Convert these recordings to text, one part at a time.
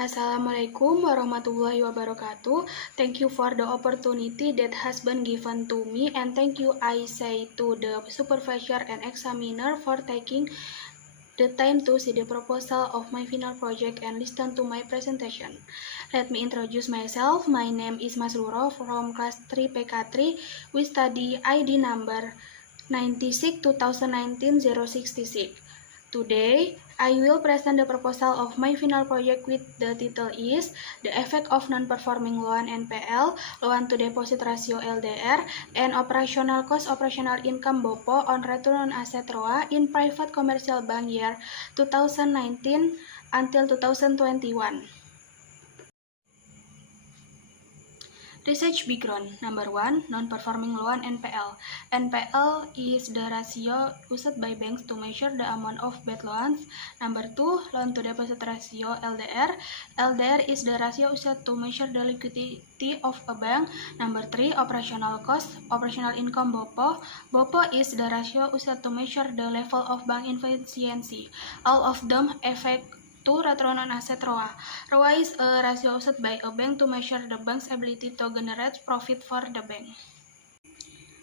Assalamualaikum warahmatullahi wabarakatuh. Thank you for the opportunity that has been given to me, and thank you I say to the supervisor and examiner for taking the time to see the proposal of my final project and listen to my presentation. Let me introduce myself. My name is Masluro from class 3 PK3. We study ID number 96 2019 066. Today, I will present the proposal of my final project with the title is The Effect of Non-Performing Loan NPL, Loan to Deposit Ratio LDR, and Operational Cost Operational Income BOPO on Return on Asset ROA in Private Commercial Bank year 2019 until 2021. Research background. Number 1, non-performing loan NPL. NPL is the ratio used by banks to measure the amount of bad loans. Number 2, loan to deposit ratio LDR. LDR is the ratio used to measure the liquidity of a bank. Number 3, operational cost, operational income BOPO. BOPO is the ratio used to measure the level of bank efficiency. All of them affect to return on asset ROA. ROA is a ratio used by a bank to measure the bank's ability to generate profit for the bank.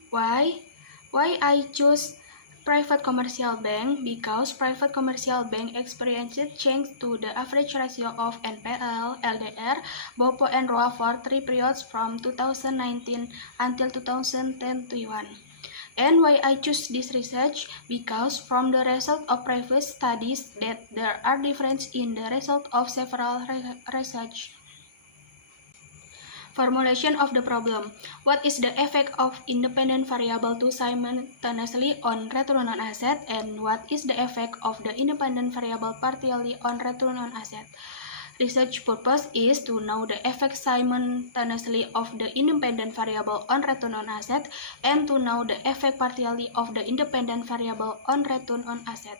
Why? Why I choose private commercial bank? Because private commercial bank experienced change to the average ratio of NPL, LDR, BOPO, and ROA for 3 periods from 2019 until 2021. And why I choose this research? Because from the result of previous studies that there are differences in the result of several research. Formulation of the problem. What is the effect of independent variable to simultaneously on return on asset, and what is the effect of the independent variable partially on return on asset? Research purpose is to know the effect simultaneously of the independent variable on return on asset and to know the effect partially of the independent variable on return on asset.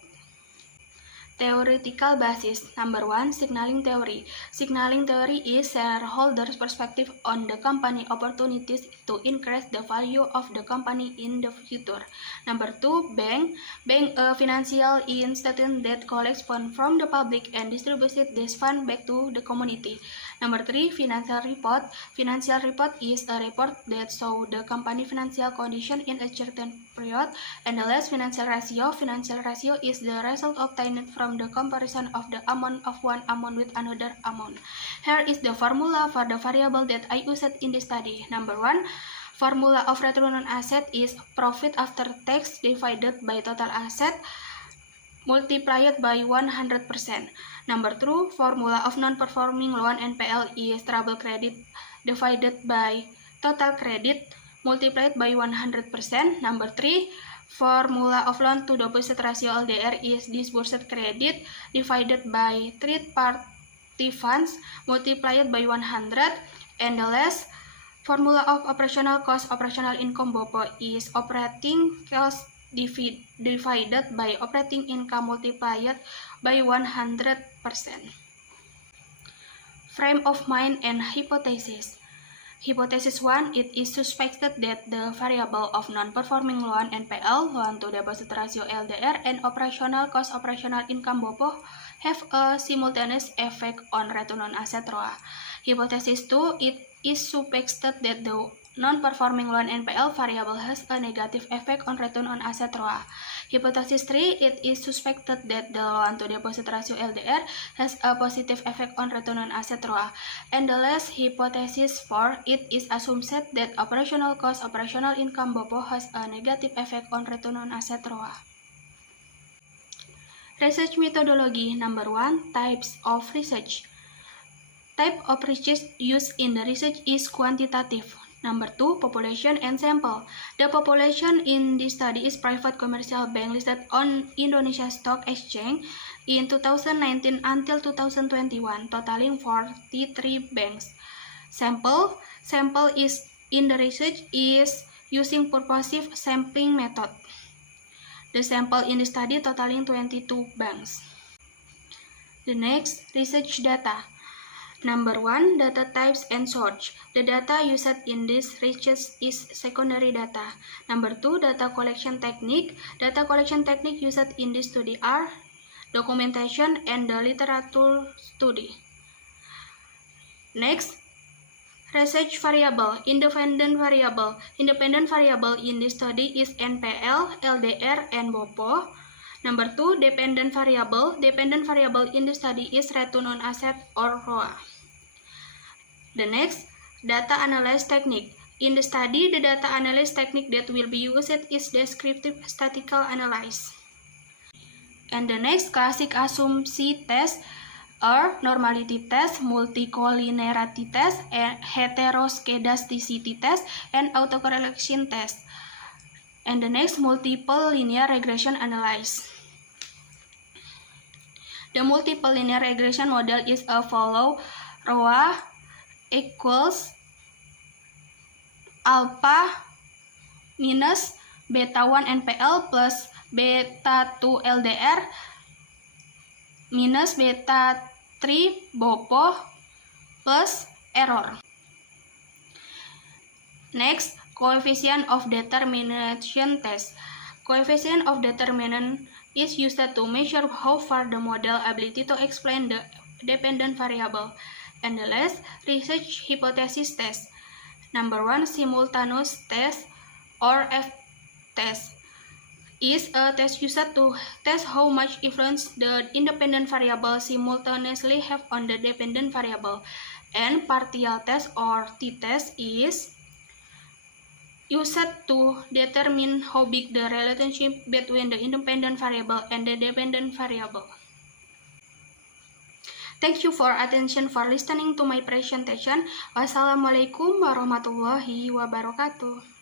Theoretical basis. Number 1, signaling theory. Signaling theory is shareholders' perspective on the company opportunities to increase the value of the company in the future. Number 2, bank. Bank a financial institution that collects funds from the public and distributes this fund back to the community. Number 3, financial report. Financial report is a report that shows the company financial condition in a certain period. And the last, financial ratio. Financial ratio is the result obtained from the comparison of the amount of one amount with another amount. Here is the formula for the variable that I used in the study. Number 1, formula of return on asset is profit after tax divided by total asset multiplied by 100%. Number 2, formula of non-performing loan NPL is trouble credit divided by total credit multiplied by 100%. Number 3, formula of loan to deposit ratio LDR is disbursed credit divided by third-party funds multiplied by 100. And the last, formula of operational cost operational income BOPO is operating cost divided by operating income multiplied by 100%. Frame of mind and hypothesis. Hypothesis 1, it is suspected that the variable of non-performing loan NPL, loan to deposit ratio LDR, and operational cost operational income BOPO have a simultaneous effect on return on asset ROA. Hypothesis 2, it is suspected that the non-performing loan NPL variable has a negative effect on return on asset ROA. Hypothesis 3, it is suspected that the loan to deposit ratio LDR has a positive effect on return on asset ROA. And the last, hypothesis 4, it is assumed that operational cost operational income BOPO has a negative effect on return on asset ROA. Research methodology. Number 1, types of research. Type of research used in the research is quantitative. Number 2, population and sample. The population in this study is private commercial bank listed on Indonesia Stock Exchange in 2019 until 2021, totaling 43 banks. Sample is in the research is using purposive sampling method. The sample in the study totaling 22 banks. The next, research data. Number 1, data types and source. The data used in this research is secondary data. Number 2, data collection technique. Data collection technique used in this study are documentation and the literature study. Next, research variable, independent variable. Independent variable in this study is NPL, LDR, and BOPO. Number 2, dependent variable. Dependent variable in this study is return on asset or ROA. The next, data analysis technique. In the study, the data analysis technique that will be used is descriptive statistical analysis. And the next, classic assumption test are normality test, multicollinearity test, and heteroscedasticity test, and autocorrelation test. And the next, multiple linear regression analysis. The multiple linear regression model is a follow ROA equals alpha minus beta 1 NPL plus beta 2 LDR minus beta 3 BOPO plus error. Next, coefficient of determination test. Coefficient of determinant is used to measure how far the model ability to explain the dependent variable. And the last, research hypothesis test. Number 1, simultaneous test or F-test is a test used to test how much influence the independent variable simultaneously have on the dependent variable. And partial test or t-test is used to determine how big the relationship between the independent variable and the dependent variable. Thank you for attention for listening to my presentation. Wassalamualaikum warahmatullahi wabarakatuh.